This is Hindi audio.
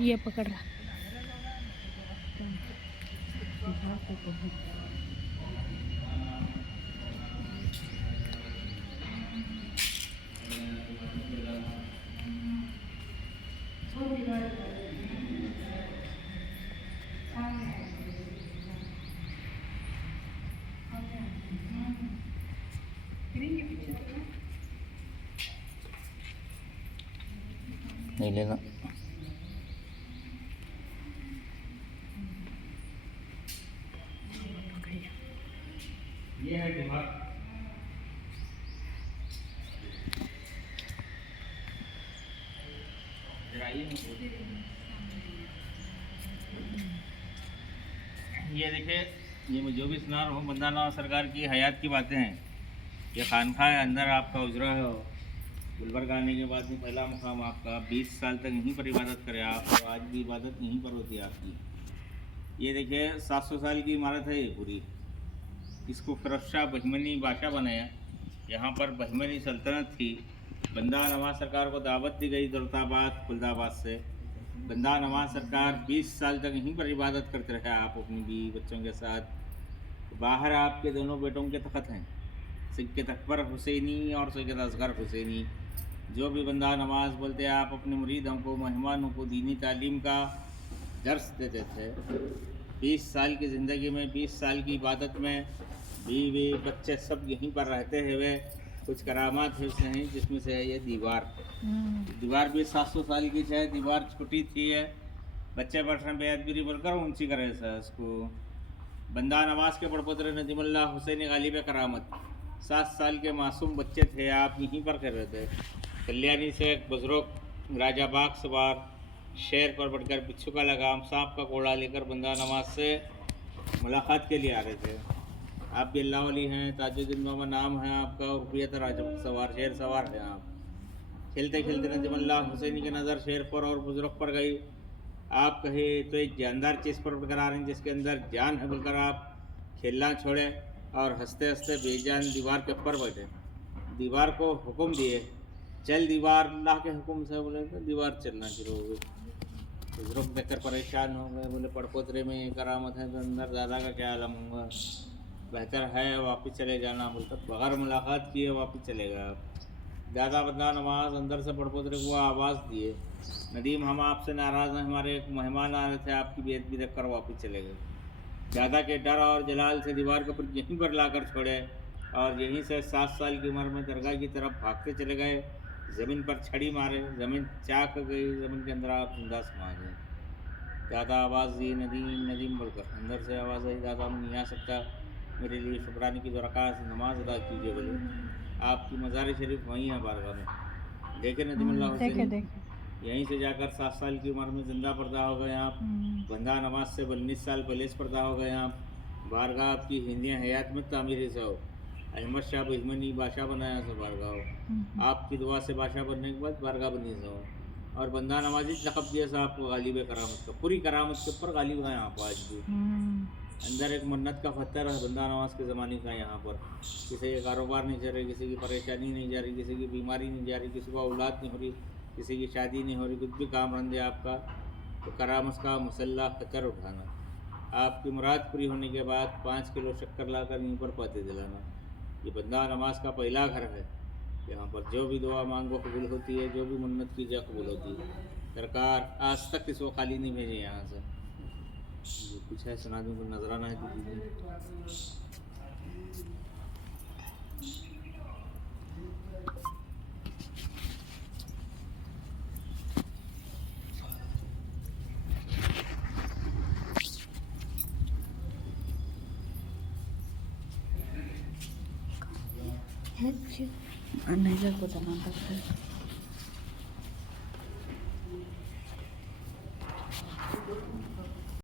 ये पकड़ रहा नहीं लेना। ये है दिमाग। ये देखिए, ये जो भी सुना रहा हूँ बंदा नवाज सरकार की हयात की बातें हैं। ये खानखा है, अंदर आपका उजरा है। गुलबर्ग आने के बाद में पहला मुकाम आपका, 20 साल तक यहीं पर इबादत करे आप, और आज भी इबादत यहीं पर होती है आपकी। ये देखिए 700 साल की इमारत है ये पूरी। इसको फिरोज शाह बहमनी बादशाह बनाया। यहाँ पर बहमनी सल्तनत थी। बंदा नवाज सरकार को दावत दी गई दौलताबाद खुलदाबाद से। बंदा नवाज सरकार 20 साल तक यहीं पर इबादत करते रहे आप अपनी बीवी बच्चों के साथ। बाहर आपके दोनों बेटों के तख्त हैं, सैयद अकबर हुसैनी और सैयद असगर हुसैनी। जो भी बंदा नमाज बोलते आप अपने मुरीदों को, मेहमानों को दीनी तालीम का दर्स देते थे। 20 साल की ज़िंदगी में, 20 साल की इबादत में बीवी बच्चे सब यहीं पर रहते हुए कुछ करामात है उसमें, जिसमें से है ये दीवार। दीवार भी 700 साल की है। दीवार छोटी थी है, बच्चे पढ़ बेअदबी बोलकर ऊंची करे उसको। बंदा नवाज के बड़पोतरे नजीमुल्लाह हुसैन गालिब करामत 7 साल के मासूम बच्चे थे, आप यहीं पर कर रहे थे। कल्याणी से एक बुजुर्ग राजा बाग सवार शेर पर बढ़कर बिच्छू का लगाम सांप का कोड़ा लेकर बंदा नवाज से मुलाकात के लिए आ रहे थे। आप भी अल्लाह वली हैं, ताजुद्दीन मामा नाम है आपका, और रुपयत राजा सवार शेर सवार हैं आप। खेलते खेलते नजमुल्लाह हुसैनी की नज़र शेर पर और बुजुर्ग पर गई। आप कहे तो एक जानदार चीज़ पर बढ़कर आ रहे हैं जिसके अंदर जान है बोलकर आप खेलना छोड़े और हंसते हंसते बेजान दीवार के ऊपर बैठे। दीवार को हुक्म दिए, चल दीवार, अल्लाह के हुक्म से बोले तो दीवार चलना शुरू हो गई। बुजुर्ग देखकर परेशान हो गए, बोले पड़पोतरे में ये करामत है तो अंदर दादा का क्या आलम होगा, बेहतर है वापस चले जाना। बोलकर बगैर मुलाकात किए वापस चले गए आप। दादा बंदा नवाज अंदर से पड़पोतरे को आवाज़ दिए, नदीम हम आपसे नाराज़ हैं, हमारे एक मेहमान आ रहे थे, आपकी बेइज्जती देख कर वापस चले गए। दादा के डर और जलाल से दीवार को फिर यहीं पर लाकर छोड़े और यहीं से 7 साल की उम्र में दरगाह की तरफ भागते चले गए। ज़मीन पर छड़ी मारे, ज़मीन चाक गई, ज़मीन के अंदर आप जिंदा समा गए। दादा आवाज़ दी, नदीम नदीम बोलकर। अंदर से आवाज़ आई, दादा मैं नहीं आ सकता, मेरे लिए शुक्राने की 2 रकात नमाज अदा कीजिए। बोले आपकी मज़ार शरीफ वहीं है बारगाह में। देखे नदीमुल्लाह हुसैन यहीं से जाकर 7 साल की उम्र में जिंदा पर्दा हो गए आप। बंदा नवाज से 19 साल पहले पर्दा हो गए आप। बारगाह आपकी हिंदिया हयात में तामीर से हो। अहमद शाह बहमनी बादशाह बनाया से बारगाह हो। आपकी दुआ से बादशाह बनने के बाद बारगाह बनी से हो। और बंदा नवाजी लक़ब दिया था आपको गालिब करामत का। पूरी करामत के ऊपर गालिब है यहाँ पर आज भी। अंदर एक मन्नत का पत्थर है बंदा नवाज के ज़माने का। यहाँ पर किसी का कारोबार नहीं चल रही, किसी की परेशानी नहीं जा रही, किसी की बीमारी नहीं जा रही, किसी को औलाद नहीं हो रही, किसी की शादी नहीं हो रही, कुछ भी काम रन दे आपका, तो करामत का मुसल्ला खतर उठाना। आपकी मुराद पूरी होने के बाद 5 किलो शक्कर लाकर यहीं पर पाते दिलाना। ये बंदा नमाज का पहला घर है। यहाँ पर जो भी दुआ मांगो कबूल होती है, जो भी मन्नत कीजिए कबूल होती है। सरकार आज तक किसी को खाली नहीं भेजे यहाँ से। ये कुछ है सुना दूँ, नजराना है दीदी। मैनेजर को जाना था।